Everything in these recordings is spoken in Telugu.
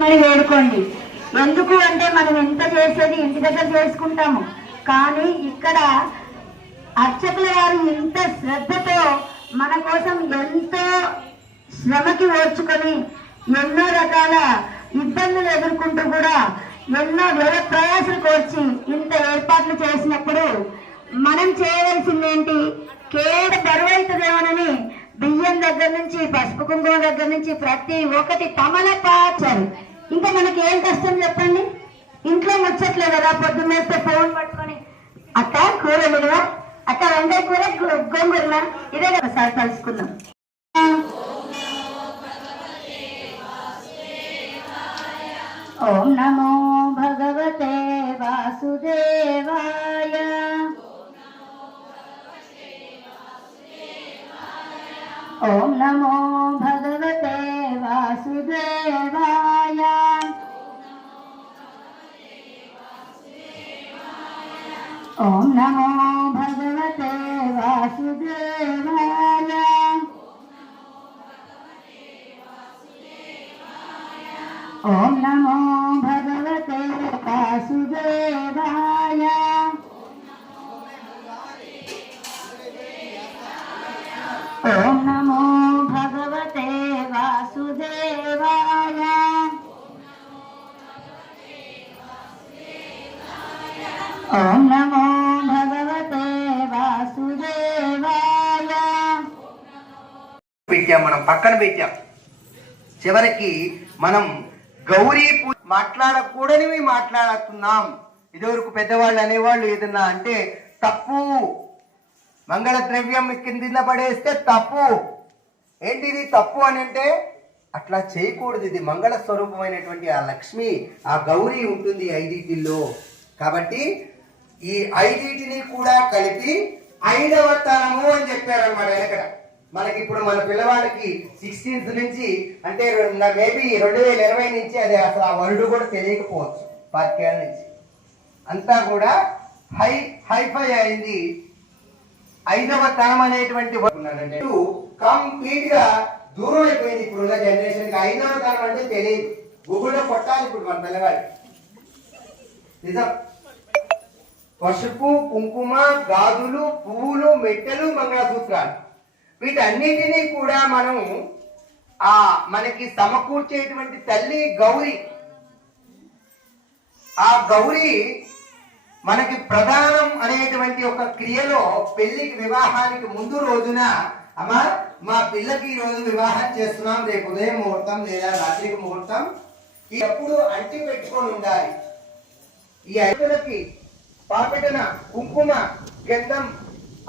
మరి వేడుకోండి. ఎందుకు అంటే మనం ఎంత చేసేది ఇంటి దగ్గర చేసుకుంటాము, కానీ ఇక్కడ అర్చకుల వారు ఇంత శ్రద్ధతో మన కోసం ఎంతో శ్రమకి ఓర్చుకొని ఎన్నో రకాల ఇబ్బందులు ఎదుర్కొంటూ కూడా ఎన్నో వ్యయ ప్రయాసాలు కోర్చి ఇంత ఏర్పాట్లు చేసినప్పుడు మనం చేయవలసిందేంటి? కేవలం బరువైతుందేమోనని బియ్యం దగ్గర నుంచి పసుపు కుంకుమ దగ్గర నుంచి ప్రతి ఒక్కటి తమలపాచారు. ఇంకా మనకి ఏం కష్టం చెప్పండి? ఇంట్లో ముచ్చట్లే కదా, పొద్దున్నేస్తే ఫోన్ పట్టుకొని అక్క కూర విలువ, అక్క వంకాయ కూర గోంగూరనా, ఇదే ఒకసారి కలుసుకుందాం. ఓం నమో భగవతే వాసుదేవాయ. ఓం నమో భగవతే వాసుదేవాయ. ఓం నమో భగవతే వాసుదేవాయ. ఓం నమో భగవతే వాసుదేవాయ. ఓం నమో భగవతే వాసుదేవాయ. ఓం నమో భగవతే వాసుదేవాయ. పెట్టాం, మనం పక్కన పెట్టాం. చివరికి మనం గౌరీ పూజ మాట్లాడకూడనివి మాట్లాడుతున్నాం. ఇదివరకు పెద్దవాళ్ళు అనేవాళ్ళు ఏదన్నా అంటే తప్పు, మంగళ ద్రవ్యం కింద పడేస్తే తప్పు. ఏంటిది తప్పు అని అంటే అట్లా చేయకూడదు. ఇది మంగళ స్వరూపమైనటువంటి ఆ లక్ష్మి, ఆ గౌరీ ఉంటుంది ఐదింటిలో. కాబట్టి ఈ ఐదింటిని కూడా కలిపి 5వ తరము అని చెప్పారన్నమాట. వెనకడ మనకి ఇప్పుడు మన పిల్లవాళ్ళకి 16th నుంచి అంటే మేబీ 2020 నుంచి అది అసలు ఆ వర్డ్ కూడా తెలియకపోవచ్చు. 10 ఏళ్ళ నుంచి అంతా కూడా హైఫై అయింది. 5వ తరం అనేటువంటి కంప్లీట్ గా దూరం అయిపోయింది ఇప్పుడున్న జనరేషన్ కి. 5వ తరం అంటే తెలియదు. గూగుల్లో కొట్టాలి ఇప్పుడు మన పిల్లవాడి. నిజం. పసుపు, కుంకుమ, గాజులు, పువ్వులు, మెట్టెలు, మంగళసూత్రాలు వీటన్నిటినీ కూడా మనం మనకి సమకూర్చేటువంటి తల్లి గౌరీ. ఆ గౌరీ మనకి ప్రధానం అనేటువంటి ఒక క్రియలో పెళ్లికి వివాహానికి ముందు రోజున అమ్మా మా పిల్లకి ఈ రోజు వివాహం చేస్తున్నాం, రేపు ఉదయం ముహూర్తం లేదా రాత్రికి ముహూర్తం, ఎప్పుడు అంటి పెట్టుకొని ఉండాలి. ఈ ఐదులకి పాపెటన, కుంకుమ, గంధం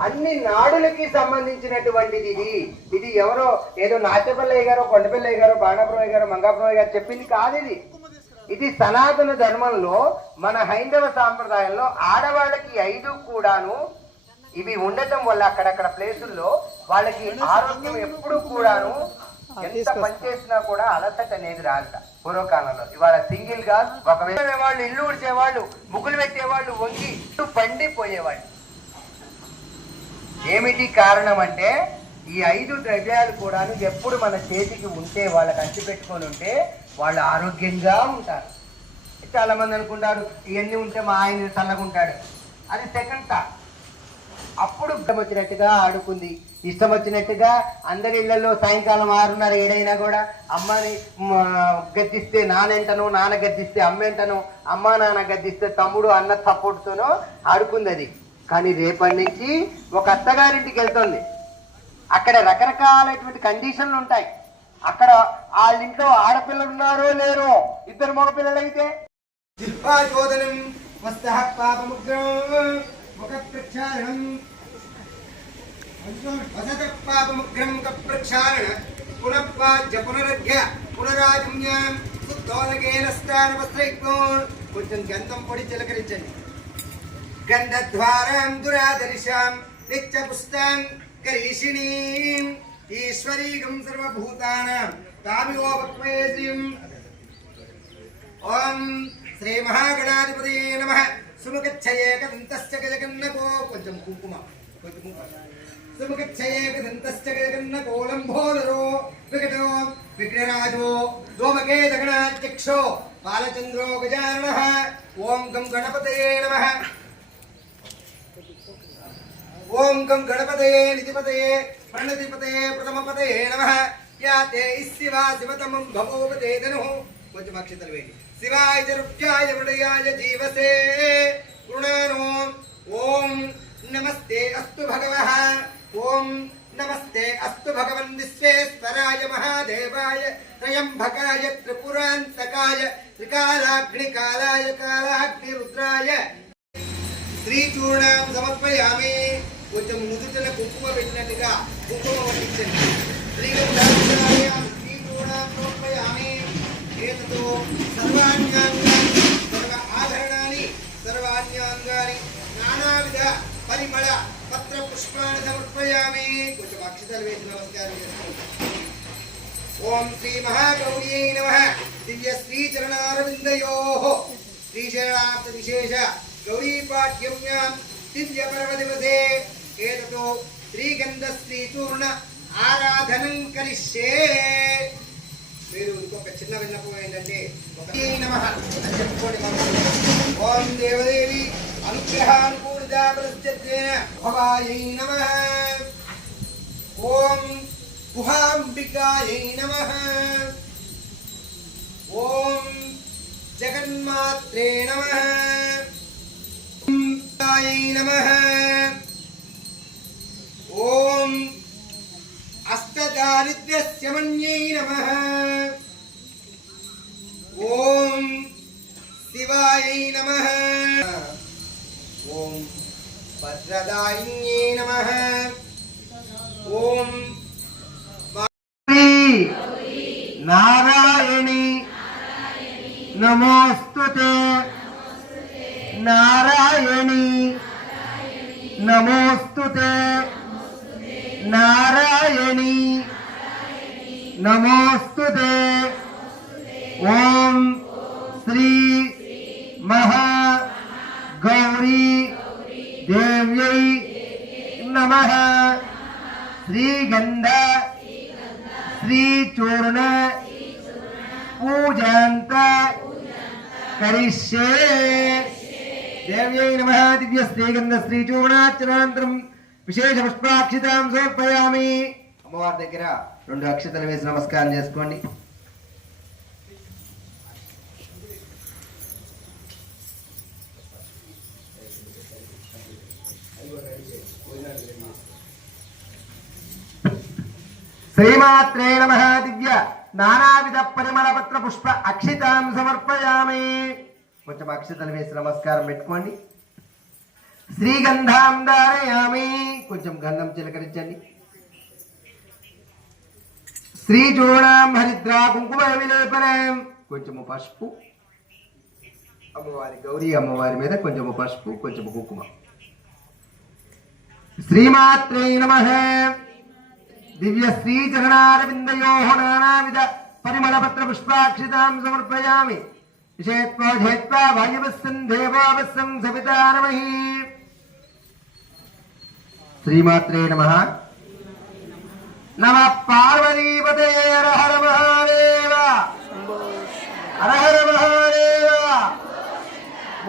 అన్ని నాడులకి సంబంధించినటువంటిది. ఇది ఎవరో ఏదో నాట్యపల్లయ్య గారో, కొండపల్లయ్య గారో, బాణాపురయ్య గారో, మంగాపురయ్య గారు చెప్పింది కాదు. ఇది సనాతన ధర్మంలో మన హైందవ సాంప్రదాయంలో ఆడవాళ్ళకి 5 కూడాను ఇవి ఉండటం వల్ల అక్కడక్కడ ప్లేసుల్లో వాళ్ళకి ఆరోగ్యం ఎప్పుడు కూడాను ఎంత పనిచేసినా కూడా అలసట అనేది రాదట పూర్వకాలంలో. ఇవాళ సింగిల్ గా ఒకవేళ వాళ్ళు ఇల్లు ఉడిచేవాళ్ళు, ముగ్గులు పెట్టేవాళ్ళు, వంగి పండిపోయేవాళ్ళు. ఏమిటి కారణం అంటే ఈ 5 ద్రవ్యాలు కూడాను ఎప్పుడు మన చేతికి ఉంటే, వాళ్ళకి అంటి పెట్టుకొని ఉంటే వాళ్ళు ఆరోగ్యంగా ఉంటారు. చాలా మంది అనుకుంటారు ఇవన్నీ ఉంటే మా ఆయన చల్లగుంటాడు, అది సెకండ్ థాట్. అప్పుడు ఇష్టం వచ్చినట్టుగా ఆడుకుంది, ఇష్టం వచ్చినట్టుగా అందరి ఇళ్లలో సాయంకాలం 6:30 7 కూడా అమ్మని గద్దిస్తే నాన్నెంటనో, నాన్న గద్దిస్తే అమ్మెంటనో, అమ్మ నాన్న గద్దిస్తే తమ్ముడు అన్న సపోర్ట్తోనో ఆడుకుంది అది. కానీ రేపటి నుంచి ఒక అత్తగారింటికి వెళ్తుంది. అక్కడ రకరకాలైనటువంటి కండిషన్లు ఉంటాయి. అక్కడ వాళ్ళ ఇంట్లో ఆడపిల్లలు ఉన్నారో లేరో, 2 మగపిల్లలు అయితే కొంచెం గంధం పొడి చిలకరించండి. గంధద్వారం దురాదర్శాం నిత్య పుస్తాం కరీషిణీం ఈశ్వరీగం సర్వభూతానాం తామివోపక్వేసిం. ఓం శ్రీ మహాగణాధిపతి నమః. సుముఖచ్చయేకదంతస్య గజగన్నకో. కొంచెం కుంకుమ सुमुखच्छये विदन्तश्च गजगन्नकोलम्भोदरो विकटो विघ्नराजो दोमकेतगणाध्यक्षो बालचन्द्रो गजाननः ॐ गं गणपतये नमः ॐ गं गणपतये निधिपतये प्रणतिपतये प्रथमपतये नमः या ते शिवा शिवतमं भवोपते धनुः కొంచెం शिवाय च रुद्राय वृडयाय जीवसे गुणानो ॐ नमस्ते अस्तु भगवः ॐ नमस्ते अस्तु भगवन् विश्वेश्वराय महादेवाय त्रयंबकाय त्रिपुरान्तकाय त्रिकालाग्निकालाय कालाग्निरुद्राय श्रीचूर्णं समर्पयामि కొంచెం నుదుటిన కుంకుమ పెట్టినట్టుగా కుంకుమ వడ్డించండి శ్రీగంధాయ శ్రీచూర్ణం సమర్పయామి ఏతతో సర్వాణ్యాంగాని సర్వ ఆభరణాని సర్వాణ్యాంగాని నానావిధ పరిమళ పత్ర పుష్పాన్ని సమర్పయామి కొంచెం అక్షతలు వేసి నమస్కారం చేసుకోండి ఓం శ్రీ మహాగౌర్యై నమః దివ్య శ్రీ చరణారవిందయోః శ్రీశైలార్థ విశేష గౌరీ పాఠ్యమ్యాం दिव्य पर्व दिवसे एततो श्रीगंध श्रीचूर्ण आराधनं करिष्ये మీరు ఇంకొక చిన్న విన్నపం ఏంటంటే నమః అని చెప్పుకోండి ఓం దేవదేవి అనుగ్రహానుకూలిత ప్రత్యక్షేన భవాయై నమః ఓం గుహాంబికాయై నమః ఓం జగన్మాత్రే నమః नमः ओम अष्टदारिद्र्यस्य मन्यै नमः ओम शिवायै नमः ओम भद्रदायिन्यै नमः ओम नारायणी नमोस्तुते नारायणी नमोस्तुते नारायणी नमोस्तुते ओम श्री महा गौरी देव्यै नमः श्रीगंध श्रीचूर्ण पूजान्त करिष्ये देव्यै नमः दिव्य श्रीगंध श्रीचूर्णार्चनानन्तरं विशेष पुष्पाक्षितां समर्पयामि అమ్మవారి దగ్గర 2 అక్షతలు వేసి నమస్కారం చేసుకోండి శ్రీమాత్రే నమః దివ్య నానావిధ పరిమళ పత్ర పుష్ప అక్షితాం సమర్పయామి కొంచెం అక్షతలు వేసి నమస్కారం పెట్టుకోండి శ్రీగంధాం ధారయామి కొంచెం గంధం చిలకరించండి శ్రీచూర్ణం హరిద్రా కుంకుమ విలేపనం కొంచెము పసుపు అమ్మవారి గౌరీ అమ్మవారి మీద కొంచెము పసుపు కొంచెము కుంకుమ శ్రీమాత్రే నమః దివ్య శ్రీ చరణారవిందయోః నానావిధ పరిమళ పత్ర పుష్పాక్షితాం సమర్పయామి విషేత్వా ఝేత్వా వాయువస్సం దేవావస్సం సవితా నమః శ్రీమాత్రే నమః నమః పార్వతీపతయే హర హర మహాదేవ హర హర మహాదేవ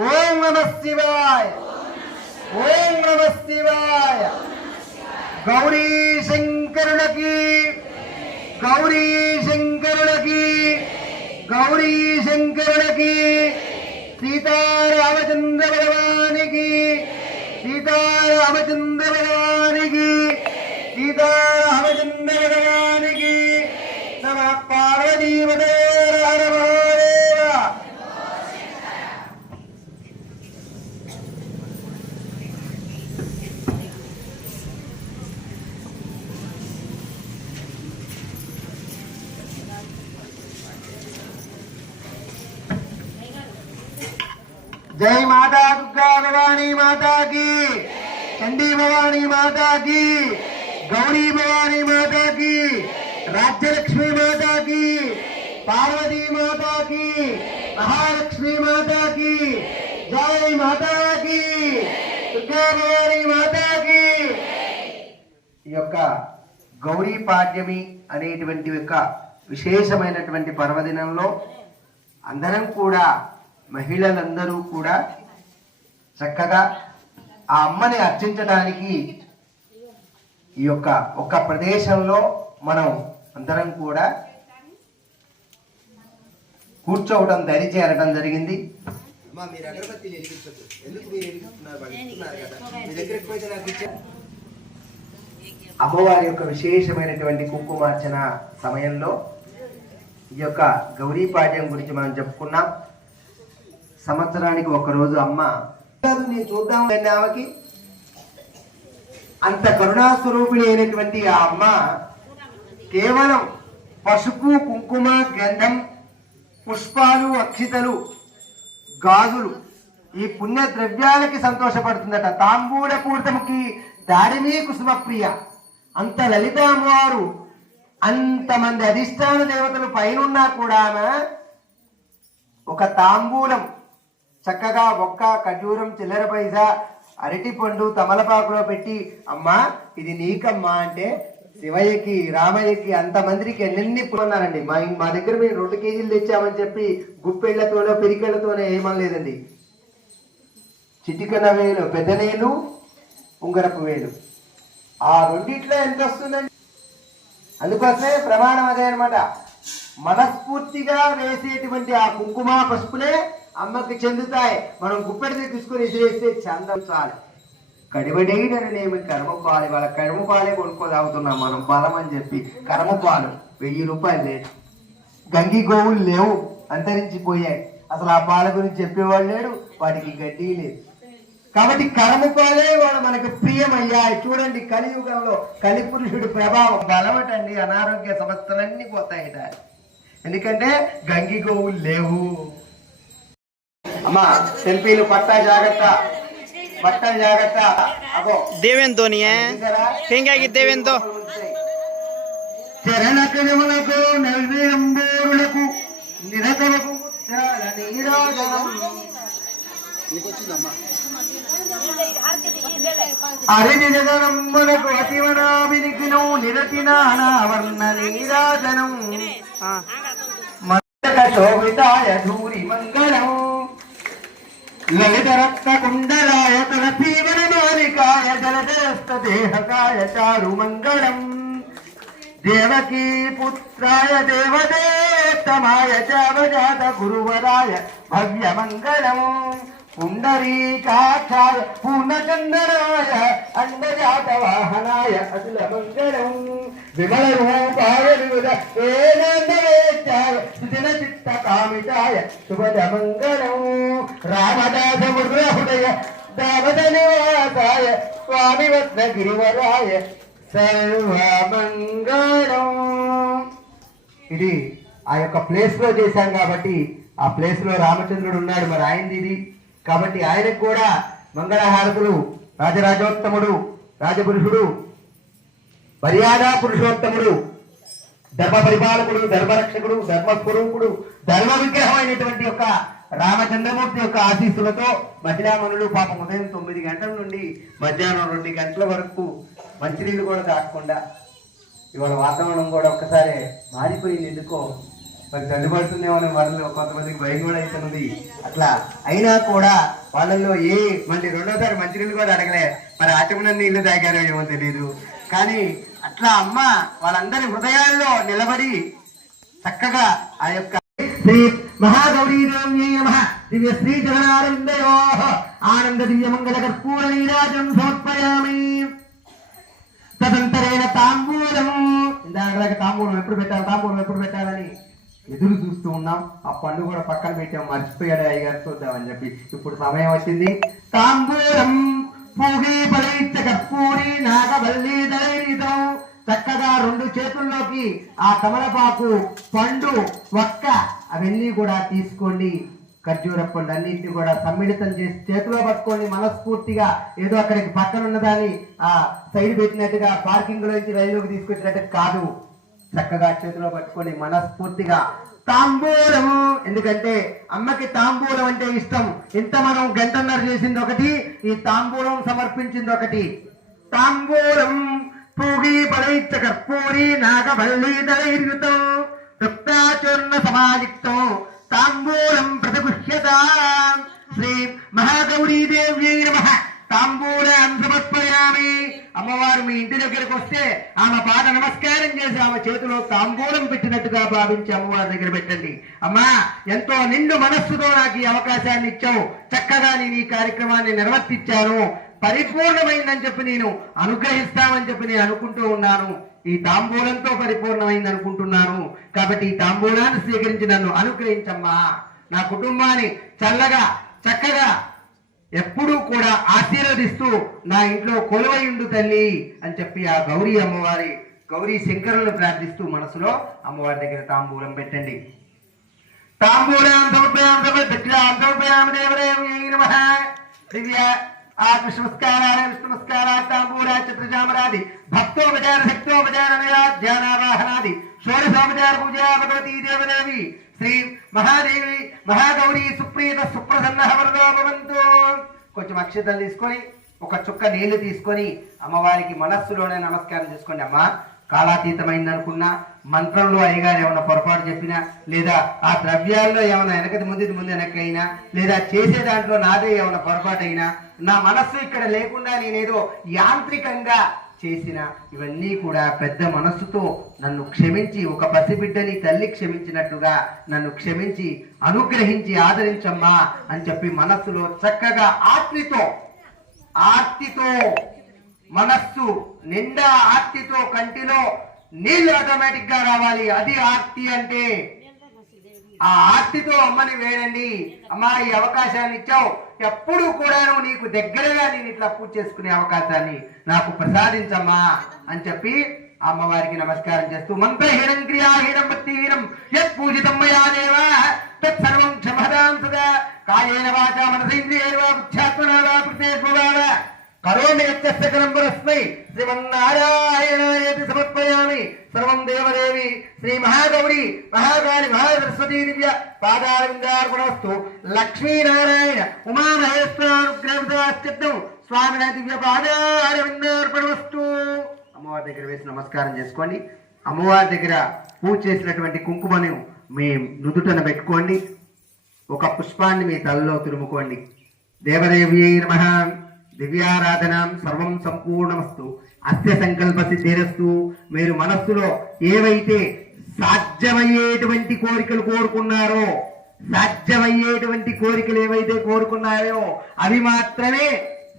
ఓం నమః శివాయ ఓం నమః శివాయ గౌరీ శంకరులకి గౌరీ శంకరులకి గౌరీ శంకరులకి సీతారామచంద్ర భగవానికి సీతారామచంద్ర భగవానికి సీతారామచంద్ర భగవానికి నమః పార్వతీపతయే హర హర మహాదేవ जय माता दुर्गा भवानी माता की चंडी भवानी माता की गौरी भवानी माता की राज्यलक्ष्मी माता की पार्वती माता की महालक्ष्मी माता की जय माता की दुर्गा भवानी माता की ఈ యొక్క గౌరీ పాడ్యమి అనేటువంటి యొక్క విశేషమైనటువంటి పర్వదినంలో అందరం కూడా మహిళలందరూ కూడా చక్కగా ఆ అమ్మని అర్చించడానికి ఈ యొక్క ఒక ప్రదేశంలో మనం అందరం కూడా కూర్చోవడం దరి చేరడం జరిగింది. మీరు అగరబత్తిలు వెలిగించదు, ఎందుకు మీరు వెలిగిస్తున్నారు? వాళ్ళు ఇస్తున్నారు కదా, మీ దగ్గరికి పోయితే నాకు ఇచ్చారు. అమ్మవారి యొక్క విశేషమైనటువంటి కుంకుమార్చన సమయంలో ఈ యొక్క గౌరీ పాడ్యం గురించి మనం చెప్పుకున్నాం. సంవత్సరానికి ఒకరోజు అమ్మ నేను చూద్దాం ఆమెకి అంత కరుణాస్వరూపిణి అయినటువంటి ఆ అమ్మ కేవలం పసుపు, కుంకుమ, గంధం, పుష్పాలు, అక్షితలు, గాజులు ఈ పుణ్య ద్రవ్యాలకి సంతోషపడుతుందట. తాంబూల పూర్తముకి దారిమీ కుసుమప్రియ. అంత లలిత అమ్మవారు అంతమంది అధిష్టాన దేవతలు పైనున్నా కూడా ఒక తాంబూలం చక్కగా ఒక్క ఖర్జూరం, చిల్లర పైసా, అరటి పండు తమలపాకులో పెట్టి అమ్మా ఇది నీకమ్మా అంటే శివయ్యకి, రామయ్యకి, అంతమందికి ఎన్నెన్ని పున్నారండి. మా దగ్గర మేము 2 కేజీలు తెచ్చామని చెప్పి గుప్పెళ్లతోనో పిరికెళ్లతోనో ఏమనలేదండి. చిటికన వేలు, పెద్దనేలు, ఉంగరపు వేలు, ఆ రెండిట్లో ఎంత వస్తుందండి? అందుకోసమే ప్రమాణం అదే అనమాట. మనస్ఫూర్తిగా వేసేటువంటి ఆ కుంకుమ, పసుపులే అమ్మకి చెందుతాయి. మనం గుప్పెడితే తీసుకొని విసిరేస్తే చందం చాలు. కడివడేడనేమి కర్మపాలు, వాళ్ళ కర్మపాలే కొనుక్కోదాగుతున్నాం మనం బలం అని చెప్పి. కర్మపాలు 1000 రూపాయలు లేదు. గంగి గోవులు లేవు, అంతరించిపోయాయి. అసలు ఆ పాల గురించి చెప్పేవాళ్ళు లేడు, వాటికి గడ్డి లేదు. కాబట్టి కర్మపాలే వాళ్ళు మనకు ప్రియమయ్యాయి. చూడండి కలియుగంలో కలిపురుషుడి ప్రభావం బలమటండి. అనారోగ్య సమస్యలన్నీ పోతాయిట, ఎందుకంటే గంగి గోవులు లేవు. అమ్మా సెల్ఫీలు పట్టా జాగ్రత్త, పట్టా జాగ్రత్త. అగో దేవేంతో పెంగాకి దేవేంతో చరణకములకు నైవేంబూరులకు నిరతలకు నీరాజనం అరిజగనమ్మలకు అతివనాభినికిను నిరతినానావర్ణ నీరాజనం మందక శోభితాయ ధూరి మంగళం లలిత రక్త కుండలాయ తలపీవన మాలికాయ జలదస్త దేహకాయ చారు మంగళం దేవకీ పుత్రాయ దేవదేత్తమాయ చావజాత గురువరాయ భవ్య మంగళం పుండరీకాక్షాయ పూర్ణచందనాయ అండజాత వాహనాయ అతుల మంగళం విమల రూపాయ వివిధ వేదాంతవేత్యాయ సుజన చిత్త కామితాయ శుభద మంగళం రామదాస ముద్రహృదయ దావద నివాసాయ స్వామి వద్ద గిరివరాయ సర్వమంగళం. ఇది ఆ యొక్క ప్లేస్ లో చేశాం కాబట్టి ఆ ప్లేస్ లో రామచంద్రుడు ఉన్నాడు, మరి ఆయనది ఇది కాబట్టి ఆయనకు కూడా మంగళహారతులు. రాజరాజోత్తముడు, రాజపురుషుడు, మర్యాదా పురుషోత్తముడు, ధర్మ పరిపాలకుడు, ధర్మరక్షకుడు, ధర్మస్వరూపుడు, ధర్మ విగ్రహం అయినటువంటి యొక్క రామచంద్రమూర్తి యొక్క ఆశీస్సులతో మహిళామణులు పాపం ఉదయం 9 గంటల నుండి మధ్యాహ్నం 2 గంటల వరకు మంచినీళ్ళు కూడా తాగకుండా, ఇవాళ వాతావరణం కూడా ఒక్కసారి మారిపోయింది. ఎందుకో మరి చల్లిపడుతుందేమో అని వాళ్ళలో కొంతమందికి భయం కూడా అవుతున్నది. అట్లా అయినా కూడా వాళ్ళల్లో మళ్ళీ 2వసారి మంచినీళ్ళు కూడా అడగలే. మరి ఆచమన నీళ్లు తాగారో ఏమో తెలియదు. కానీ అట్లా అమ్మ వాళ్ళందరి హృదయాల్లో నిలబడి చక్కగా ఆ యొక్క శ్రీ మహాగౌరీదేవ్యై నమః దివ్య శ్రీ చరణారవిందయో ఆనంద దివ్య మంగళ కర్పూర నీరాజం సమర్పయామి. తదంతరైన తాంబూలం, ఇందాక తాంబూలం ఎప్పుడు పెట్టాలని ఎదురు చూస్తూ ఉన్నాం. ఆ పండు కూడా పక్కన పెట్టాం, మర్చిపోయాడు అయ్యగారు చూద్దామని చెప్పి. ఇప్పుడు సమయం వచ్చింది. తాంబూలం పూగి పడైత్య కర్పూరి నాగవల్లి దళైతం. చక్కగా 2 చేతుల్లోకి ఆ తమలపాకు, పండు, వక్క అవన్నీ కూడా తీసుకోండి. ఖర్జూర పండు అన్నింటినీ కూడా సమ్మిళితం చేసి చేతిలో పట్టుకోండి. మనస్ఫూర్తిగా ఏదో అక్కడికి పక్కన ఉన్నదాన్ని ఆ సైడ్ పెట్టినట్టుగా పార్కింగ్ లోంచి రైలులోకి తీసుకొచ్చినట్టు కాదు. చక్కగా చేతిలో పట్టుకొని మనస్ఫూర్తిగా తాంబూలము. ఎందుకంటే అమ్మకి తాంబూలం అంటే ఇష్టం. ఇంత మనం గంటన్నర చేసింది ఒకటి, ఈ తాంబూలం సమర్పించింది ఒకటి. తాంబూలం పూగి బలైచ్చ కర్పూరి నాగవల్లి దళైర్యుతం రుక్తాచూర్ణ సమాయుక్తం తాంబూలం ప్రతిగుహ్యతాం శ్రీ మహాగౌరీదేవ్యై నమః తాంబూలం సమర్పయామి. అమ్మవారు మీ ఇంటి దగ్గరకు వస్తే ఆమె పాద నమస్కారం చేసి ఆమె చేతిలో తాంబూలం పెట్టినట్టుగా భావించి అమ్మవారి దగ్గర పెట్టండి. అమ్మా, ఎంతో నిండు మనస్సుతో నాకు ఈ అవకాశాన్ని ఇచ్చావు, చక్కగా నేను ఈ కార్యక్రమాన్ని నిర్వర్తించాను, పరిపూర్ణమైందని చెప్పి నేను అనుగ్రహిస్తామని చెప్పి నేను అనుకుంటూ ఉన్నాను. ఈ తాంబూలంతో పరిపూర్ణమైంది అనుకుంటున్నాను. కాబట్టి ఈ తాంబూలాన్ని స్వీకరించి నన్ను అనుగ్రహించమ్మా, నా కుటుంబాన్ని చల్లగా చక్కగా ఎప్పుడూ కూడా ఆశీర్వదిస్తూ నా ఇంట్లో కొలువై ఉండు తల్లి అని చెప్పి ఆ గౌరీ అమ్మవారి గౌరీ శంకరులను ప్రార్థిస్తూ మనసులో అమ్మవారి దగ్గర తాంబూలం పెట్టండి. తాంబూలం సమర్పయామి దేవదేవ్యై నమః. దివ్య విష్ణుమస్కారాయ విష్ణుమస్కారాయ తాంబూలా చిత్రజామరాది భక్తోపచార శక్తోపచార ధ్యానావాహనాది షోడశోపచార పూజా భగవతీ దేవదేవి శ్రీ మహాదేవి మహాగౌరీ సుప్రీత సుప్రసన్న వరదో భవంతు. కొంచెం అక్షతలు తీసుకొని ఒక చుక్క నీళ్లు తీసుకొని అమ్మవారికి మనస్సులోనే నమస్కారం చేసుకోండి. అమ్మా, కాలాతీతమైంది అనుకున్నా, మంత్రంలో అయ్యగారు ఏమైనా పొరపాటు చెప్పినా, లేదా ఆ ద్రవ్యాల్లో ఏమైనా వెనకది ముందు వెనకైనా, లేదా చేసే దాంట్లో నాదే ఏమైనా పొరపాటు అయినా, నా మనస్సు ఇక్కడ లేకుండా నేనేదో యాంత్రికంగా చేసిన ఇవన్నీ కూడా పెద్ద మనస్సుతో నన్ను క్షమించి, ఒక పసిబిడ్డని తల్లి క్షమించినట్టుగా నన్ను క్షమించి అనుగ్రహించి ఆదరించమ్మా అని చెప్పి మనస్సులో చక్కగా ఆర్తితో మనస్సు నిండా ఆర్తితో కంటిలో నీళ్లు ఆటోమేటిక్ గా రావాలి. అది ఆర్తి అంటే. ఆ ఆర్తితో అమ్మని వేడండి. అమ్మా, ఈ అవకాశాన్ని ఇచ్చావు, ఎప్పుడు కూడాను నీకు దగ్గరగా నేను ఇట్లా పూజ చేసుకునే అవకాశాన్ని నాకు ప్రసాదించమ్మా అని చెప్పి అమ్మవారికి నమస్కారం చేస్తూ మంత్రహీనం క్రియాహీనం భక్తిహీనం యత్ పూజితం మయా దేవ తత్ సర్వం క్షమతాం సదా కాయేన వాచా మనసేంద్రియైర్వా బుద్ధ్యాత్మనా వా ప్రత్యక్షేణ కరోమి యత్యస్య కరం పరస్మై శ్రీమన్నారాయణాయేతి సమర్పయామి. సర్వం దేవదేవి శ్రీ మహాగౌరీ మహాకాళి మహాసరస్వతీ దివ్య పాదారవిందార్పణమస్తు. లక్ష్మీనారాయణ ఉమామహేశ్వరానుగ్రహం స్వామిన దివ్య పాదారవిందార్పణమస్తు. అమ్మవారి దగ్గర వేసి నమస్కారం చేసుకోండి. అమ్మవారి దగ్గర పూజ చేసినటువంటి కుంకుమను మీ నుదుటన పెట్టుకోండి. ఒక పుష్పాన్ని మీ తలలో తురుముకోండి. దేవదేవ్యై నమః. దివ్యారాధనం సర్వం సంపూర్ణమస్తు. అస్య సంకల్ప సిద్ధిరస్తు. మీరు మనస్సులో ఏవైతే సాధ్యమయ్యేటువంటి కోరికలు కోరుకున్నారో, సాధ్యమయ్యేటువంటి కోరికలు ఏవైతే కోరుకున్నారో అవి మాత్రమే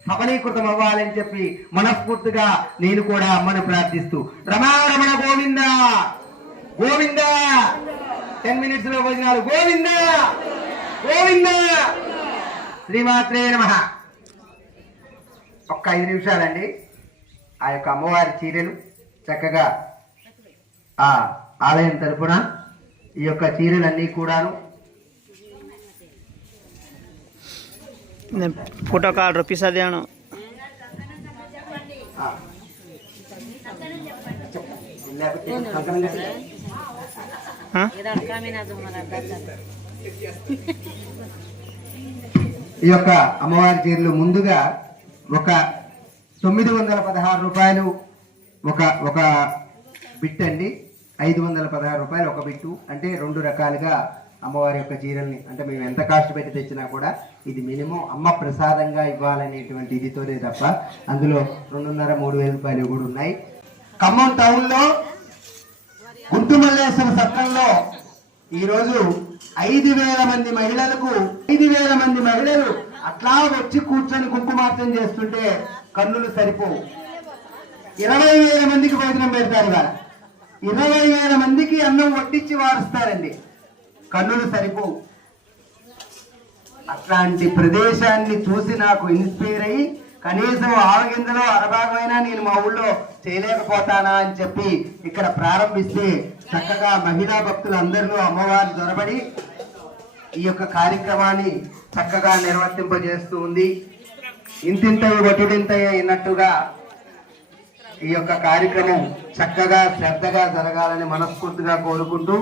సఫలీకృతం అవ్వాలని చెప్పి మనస్ఫూర్తిగా నేను కూడా అమ్మను ప్రార్థిస్తూ రమారమణ గోవింద గోవింద 10 minutes లో భోజనాలు గోవింద గోవింద. శ్రీమాత్రే నమః. ఒక్క 5 నిమిషాలండి. ఆ యొక్క అమ్మవారి చీరలు చక్కగా ఆ ఆలయం తరపున ఈ యొక్క చీరలన్నీ కూడాను ఫోటో కార్డు రూపీసాను ఈ యొక్క అమ్మవారి చీరలు ముందుగా ఒక 916 రూపాయలు ఒక బిట్ అండి. 516 రూపాయలు ఒక బిట్టు. అంటే 2 రకాలుగా అమ్మవారి యొక్క చీరల్ని, అంటే మేము ఎంత కాస్ట్ పెట్టి తెచ్చినా కూడా ఇది మినిమం అమ్మ ప్రసాదంగా ఇవ్వాలనేటువంటి ఇదితోనే తప్ప అందులో 2,500-3,000 రూపాయలు కూడా ఉన్నాయి. ఖమ్మం టౌన్ లో గుంటుమల్లేశ్వర సత్రంలో ఈరోజు 5,000 మంది మహిళలకు 5,000 మంది మహిళలు అట్లా వచ్చి కూర్చొని కుంకుమార్చన చేస్తుంటే కన్నులు సరిపోవు. 20,000 మందికి భోజనం పెడతారు కదా, 20,000 మందికి అన్నం వడ్డించి వారుస్తారండి, కన్నులు సరిపోవు. అట్లాంటి ప్రదేశాన్ని చూసి నాకు ఇన్స్పైర్ అయ్యి కనీసం ఆవగింజలో అరభాగమైనా నేను మా ఊళ్ళో చేయలేకపోతానా అని చెప్పి ఇక్కడ ప్రారంభిస్తే చక్కగా మహిళా భక్తులు అందరిలో అమ్మవారు దొరబడి ఈ యొక్క కార్యక్రమాన్ని చక్కగా నిర్వర్తింపజేస్తూ ఉంది. ఇంతింతవి బటుడింతయ్య అన్నట్టుగా ఈ యొక్క కార్యక్రమం చక్కగా శ్రద్ధగా జరగాలని మనస్ఫూర్తిగా కోరుకుంటూ